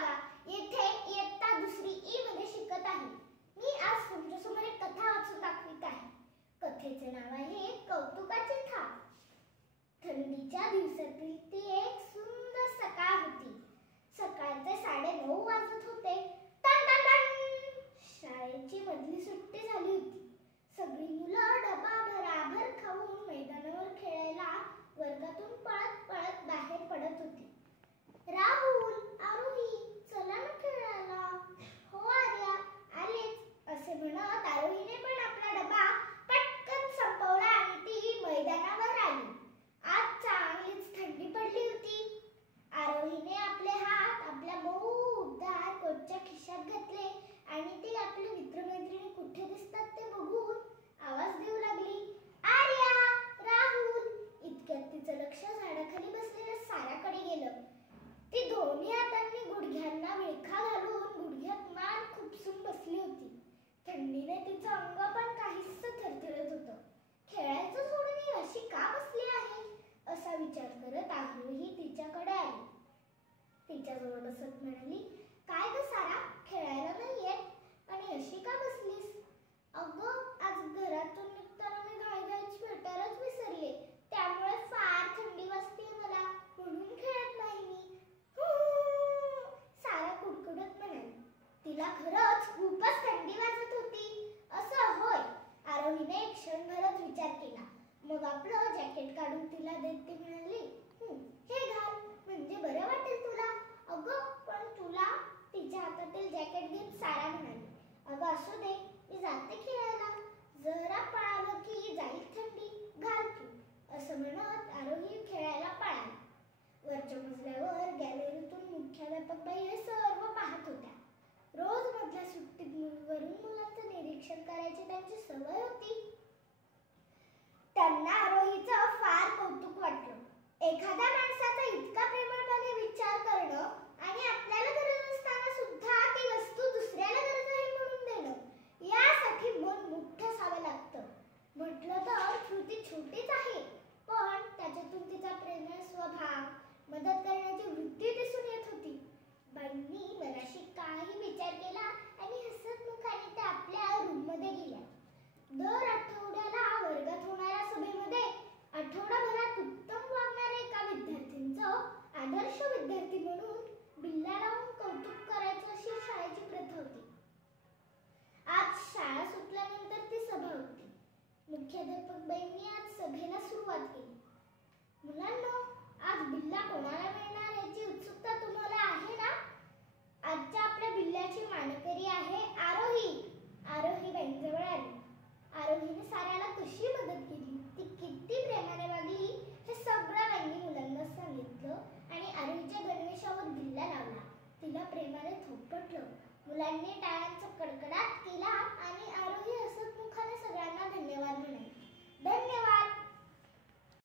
बघा, येथे इयत्ता दुसरी ई मध्ये शिकत आहे. मी आज तुमच्यासमोर एक कथा वाचून दाखवित आहे. कथेचे नाव आहे कौतुकाची थाप. थंडीच्या दिवसातील ती एक सुंदर सकाळ होती. सकाळचे 9:30 वाजत होते. टन टन टन! शाळेची मधली सुट्टी झाली होती. सगळी मुलं डबा भराभर खाऊन मैदानावर खेळायला वर्गातून पळत पळत बाहेर पडत होती. राहुल, आरोही, चला ना खेळायला. हो आर्या, आलेच, असे म्हणत आरोहीने पण आपला डबा पटकन संपवला आणि ती मैदानावर आली. आज चांगलीच थंडी पडली होती. आरोहीने आपले हात आपल्या मऊदार कोटच्या खिशात घातले आणि ती आपले मित्रमैत्रिणी कुठे दिसतात ते बघून आवाज देऊ लागली. आर्या, राहुल! इतक्यात तिचं लक्ष झाडाखाली बसलेल्या साराकडे गेलं. ती दोन्ही हातांनी गुडघ्यांना विळखा घालून गुडघ्यात मान खुपसून बसली होती. थंडीने तिचं अंग पण काहीसं थरथरत होतं. खेळायचं सोडून ही अशी का बसली आहे असा विचार करत आरोही तिच्याकडे आली. तिच्याजवळ बसत म्हणाली, काय ग सारा, खेळायला नाही येत आणि अशी का बसलीस? अगं, आज घरातून निघताना मी घाईघाईत स्वेटरच विसरले, त्यामुळे फार थंडी वाजते मला, म्हणून खेळत नाही मी. सारा कुडकुडत म्हणाली. तिला खरंच खूपच थंडी वाजत होती. असं होय? आरोहीने एक क्षणभरच विचार केला. मग आपलं जॅकेट काढून तिला देत ती म्हणाली, हे घाल, म्हणजे बरं वाटेल तुला. अगं, पण तुला? तिच्या हातातील जॅकेट घेऊन सारा म्हणाली. अगं असू दे, मी जाते खेळायला, जरा पळालं की जाईल थंडी, घाल तू, असं म्हणत आरोही खेळायला पळाली. वरच्या मजल्यावर गॅलरीतून मुख्याध्यापक बाई हे सर्व पाहत होत्या. रोज मधल्या सुट्टीत वरून मुलांचं निरीक्षण करायची त्यांची सवय होती. त्यांना आरोहीचं फार कौतुक वाटलं. एखाद्या माणसाचा इतका प्रेमळपणे विचार करणं आणि आपल्याला गरज असताना सुद्धा ती वस्तू दुसऱ्याला गरज आहे म्हणून देणं, यासाठी मन मोठं असावं लागतं. म्हटलं तर कृती छोटीच आहे, पण त्याच्यातून तिचा प्रेमळ स्वभाव, मदत करण्याची वृत्ती दिसून येत होती. बाईंनी मनाशी काही विचार केला आणि हसतमुखाने त्या आपल्या रूममध्ये गेल्या. दर आठवड्याला वर्गात होणाऱ्या सभेमध्ये आठवडाभरात उत्तम वागणाऱ्या एका विद्यार्थ्यांचं आदर्श विद्यार्थी म्हणून बिल्ला लावून कौतुक करायचं अशी शाळेची प्रथा होती. आज शाळा सुटल्यानंतर ती सभा होती. मुख्याध्यापक बाईंनी आज सभेला सुरुवात केली. मुलांनो, आज बिल्ला कोणाला मिळणार याची उत्सुकता तुम्हाला आहे ना? आजच्या आपल्या बिल्ल्याची मानकरी आहे आरोही. आरोही बाईंजवळ आली. आरोहीने साऱ्याला कशी मदत केली, ती किती प्रेमाने वागली, हे सगळं बाईंनी मुलांना सांगितलं आणि आरोहीच्या गणवेशावर बिल्ला लावला. तिला प्रेमाने थोपटलं. मुलांनी टाळ्यांचा कडकडाट केला आणि आरोही हसतमुखाने सगळ्यांना धन्यवाद म्हणाली. धन्यवाद.